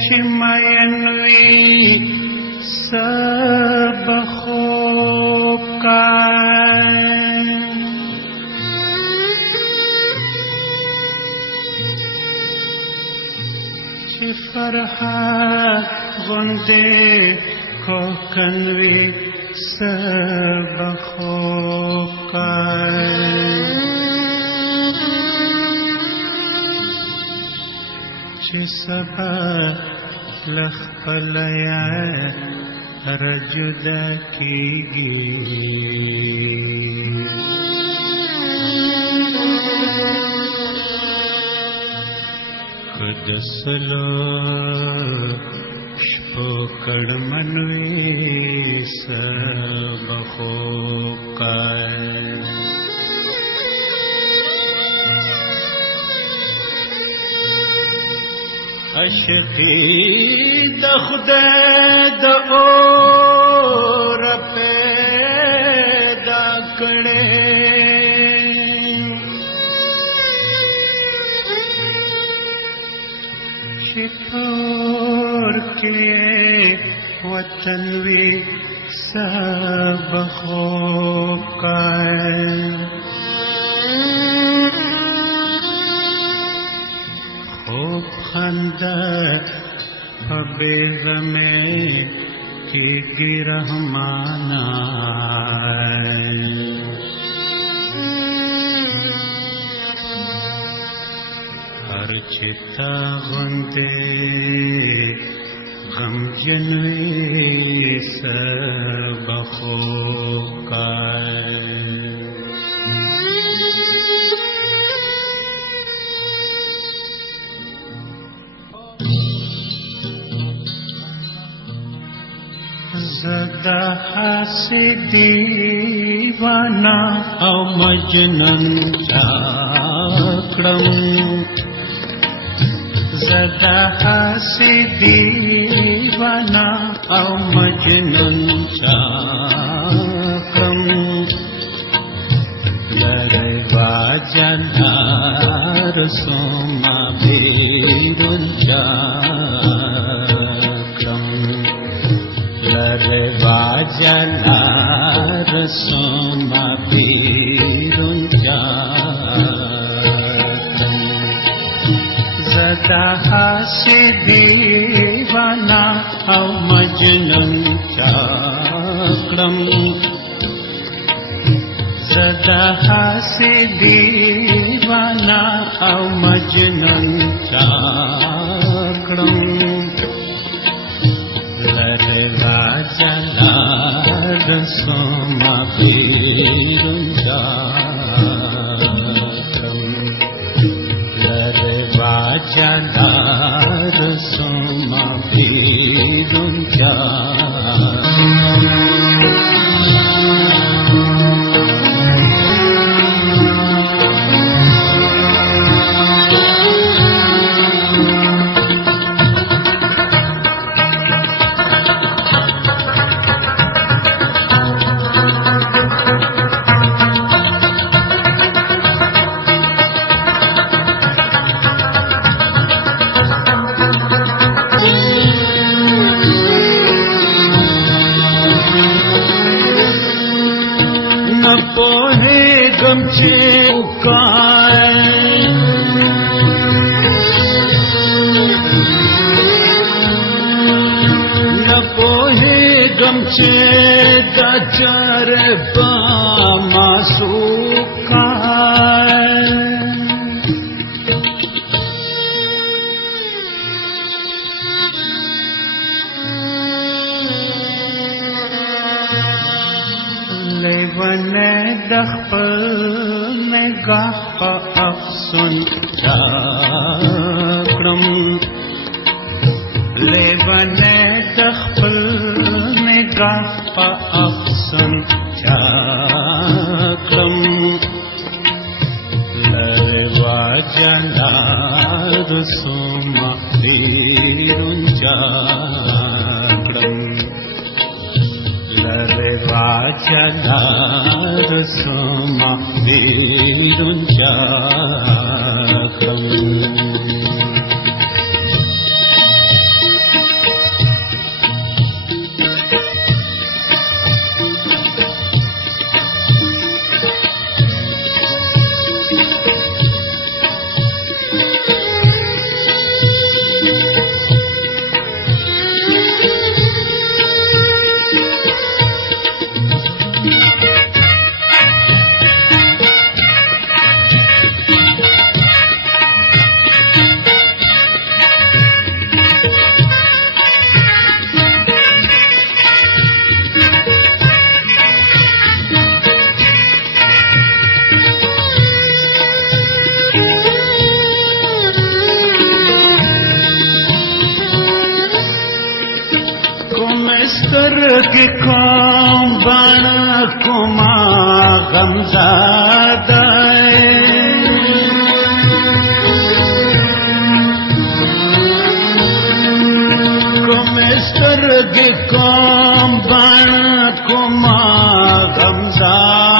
चिमयनवी सब खूब का चिफरहा गुंदे को कनवी सब खूब का सबा लख पलया रजुदा कीगी खुद सलो शोकड़ मनवे सब का अशफी दखुदे दौर पैदा करे शिकोर के वतन वे सब खूब का खंदा फबेज़ में की गिरहमाना हर चिता गुंदे गम जनवे सब खूब का ज़दा से दीवाना औ मजनून चाकड़म ज़दा से दीवाना औ मजनून चाकड़म लरवा जनार सोमा बेरुन लरवा जनार सोमा बेरुन ज़दा से दीवाना औ मजनून चाकड़म ज़दा से दीवाना औ मजनून चाकड़म लरवा जनार सोमा बेरुन चाकड़म लरवा जनार सोमा बेरुन पोहे गमछे उकाए न पोहे गमछे दचर पामा सुकाए लेवने दखल निगाह अफसुन चाकड़म लेवने दखल निगाह अफसुन चाकड़म लरवा जनार सोमा बेरुन चाकड़म लरवा जनार सोमा बेरुन चाकड़म की कौम बन कुमा गमज़ादा कुमिस्तर की कौम बन कुमा गमज़ादा